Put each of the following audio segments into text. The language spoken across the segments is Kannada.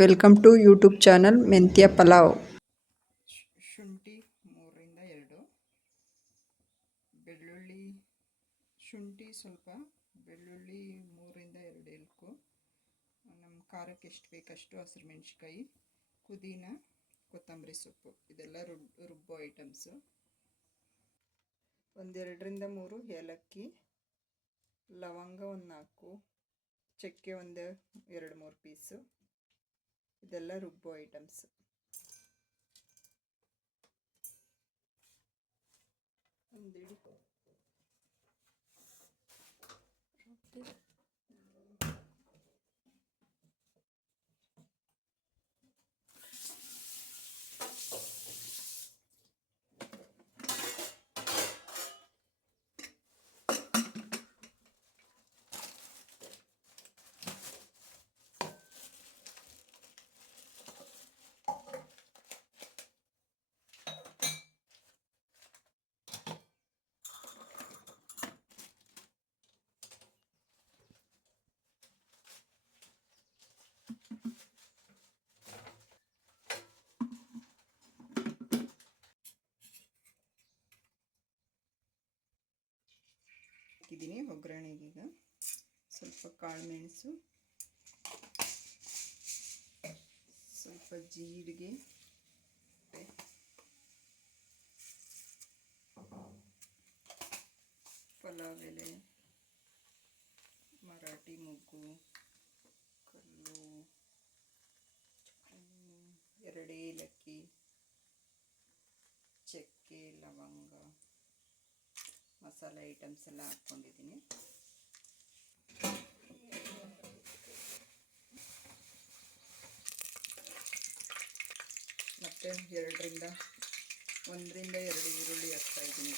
ವೆಲ್ಕಮ್ ಟು ಯೂಟ್ಯೂಬ್ ಚಾನಲ್ ಮೆಂತ್ಯ ಪಲಾವ್. ಶುಂಠಿ ಮೂರರಿಂದ ಎರಡು. ಬೆಳ್ಳುಳ್ಳಿ ಶುಂಠಿ ಸ್ವಲ್ಪ, ಬೆಳ್ಳುಳ್ಳಿ ಮೂರರಿಂದ ಎರಡು ಎಲ್ಕು. ನಮ್ಮ ಖಾರಕ್ಕೆ ಎಷ್ಟು ಬೇಕಷ್ಟು ಹಸಿರು ಮೆಣಸಿಕಾಯಿ ಪುದೀನ, ಕೊತ್ತಂಬರಿ ಸೊಪ್ಪು, ಇದೆಲ್ಲ ರುಬ್, ರುಬ್ಬೋ ಐಟಮ್ಸು. ಒಂದೆರಡರಿಂದ ಮೂರು ಏಲಕ್ಕಿ, ಲವಂಗ ಒಂದು ನಾಲ್ಕು, ಚಕ್ಕೆ ಒಂದು ಎರಡು ಮೂರು ಪೀಸು. ಇದೆಲ್ಲ ರುಬ್ಬೋ ಐಟಮ್ಸ್ ಒಂದಿಡಿ ಹಾಕಿದ್ದೀನಿ ಒಗ್ಗರಣೆಗೀಗ ಸ್ವಲ್ಪ ಕಾಳು ಮೆಣಸು ಸ್ವಲ್ಪ ಜೀರಿಗೆ ಪಲಾವ್ ಎಲೆ ಮರಾಠಿ ಮೊಗ್ಗು ಕಲ್ಲು ಚಕ್ಕೆ ಲವಂಗ, ಮಸಾಲೆ ಐಟಮ್ಸ್ ಎಲ್ಲ ಹಾಕ್ಕೊಂಡಿದ್ದೀನಿ. ಮತ್ತು ಎರಡರಿಂದ, ಒಂದರಿಂದ ಎರಡು ಈರುಳ್ಳಿ ಹಾಕ್ತಾ ಇದ್ದೀನಿ.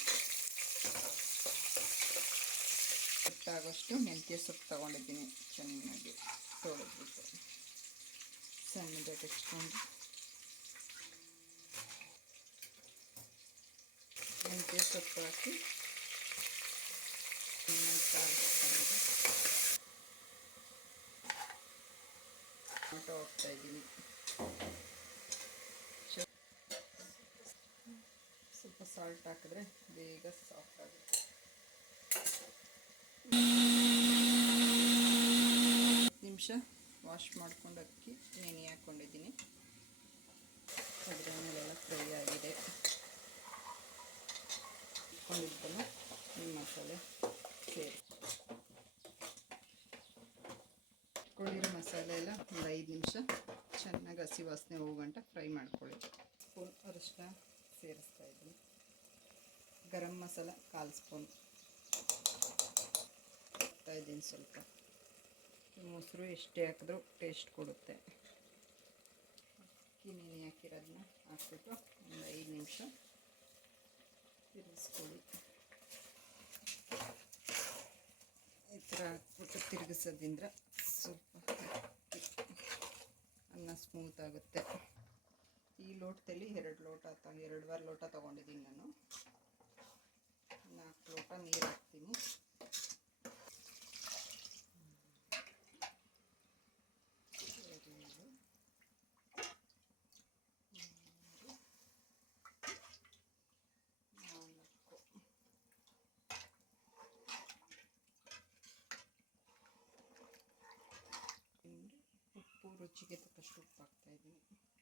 ಗೊತ್ತಾಗೋಷ್ಟು ಮೆಂತ್ಯ ಸೊಪ್ಪು ತೊಗೊಂಡಿದ್ದೀನಿ ಚೆನ್ನಾಗಿ ತೊಳೆದ್ಬಿಟ್ಟು. ಸಣ್ಣದಾಗಿ ಹಚ್ಕೊಂಡು. ಸೊಪ್ಪು ಹಾಕಿ ಟೊಮೊಟೊ ಹಾಕ್ತಾ ಇದ್ದೀನಿ. ಸ್ವಲ್ಪ ಸಾಲ್ಟ್ ಹಾಕಿದ್ರೆ ಬೇಗ ಸಾಫ್ಟ್ ಆಗುತ್ತೆ. ನಿಮಿಷ ವಾಶ್ ಮಾಡ್ಕೊಂಡು ಅಕ್ಕಿ, ನೆನೆ ಹಾಕ್ಕೊಂಡಿದ್ದೀನಿ ಅದ್ರ ಮೇಲೆಲ್ಲ ಫ್ರೈ ಆಗಿದೆ. ಇಟ್ಕೊಂಡಿದ್ದಲ್ಲ ಈ ಮಸಾಲೆ ಸೇರಿ. ಮಸಾಲೆ ಎಲ್ಲ ಒಂದು ಐದು ನಿಮಿಷ ಚೆನ್ನಾಗಿ ಹಸಿ ವಾಸನೆ ಹೋಗಂಟ ಫ್ರೈ ಮಾಡ್ಕೊಳ್ಳಿ. ಸ್ಪೂನ್ ಅರಿಶಿನ ಸೇರಿಸ್ತಾ ಇದ್ದೀನಿ. ಗರಂ ಮಸಾಲ ಕಾಲು ಸ್ಪೂನ್. ಹಾಕ್ತಾ ಇದ್ದೀನಿ ಸ್ವಲ್ಪ. ಮೊಸರು ಎಷ್ಟೇ ಹಾಕಿದ್ರೂ ಟೇಸ್ಟ್ ಕೊಡುತ್ತೆ. ಅಕ್ಕಿ ನೆನೆ ಹಾಕಿರೋದನ್ನ ಹಾಕ್ಬಿಟ್ಟು ಒಂದು ಐದು ನಿಮಿಷ ತಿರುಗಿಸ್ಕೊಳ್ಳಿ. ಈ ಥರ ಹಾಕ್ಬಿಟ್ಟು ತಿರುಗಿಸೋದ್ರಿಂದ ಸ್ವಲ್ಪ ಅನ್ನ ಸ್ಮೂತ್ ಆಗುತ್ತೆ. ಈ ಲೋಟದಲ್ಲಿ ಎರಡು ಲೋಟ ತ, ಎರಡುವರೆ ಲೋಟ ತೊಗೊಂಡಿದ್ದೀನಿ ನಾನು. ನಾಲ್ಕು ಲೋಟ ನೀರು ಹಾಕ್ತೀನಿ ಎರಡು ಮೂರು ನಾಲ್ಕು ಇನ್ನು ಉಪ್ಪು ರುಚಿಗೆ ತಕ್ಕಷ್ಟು ಉಪ್ಪು ಹಾಕ್ತಾ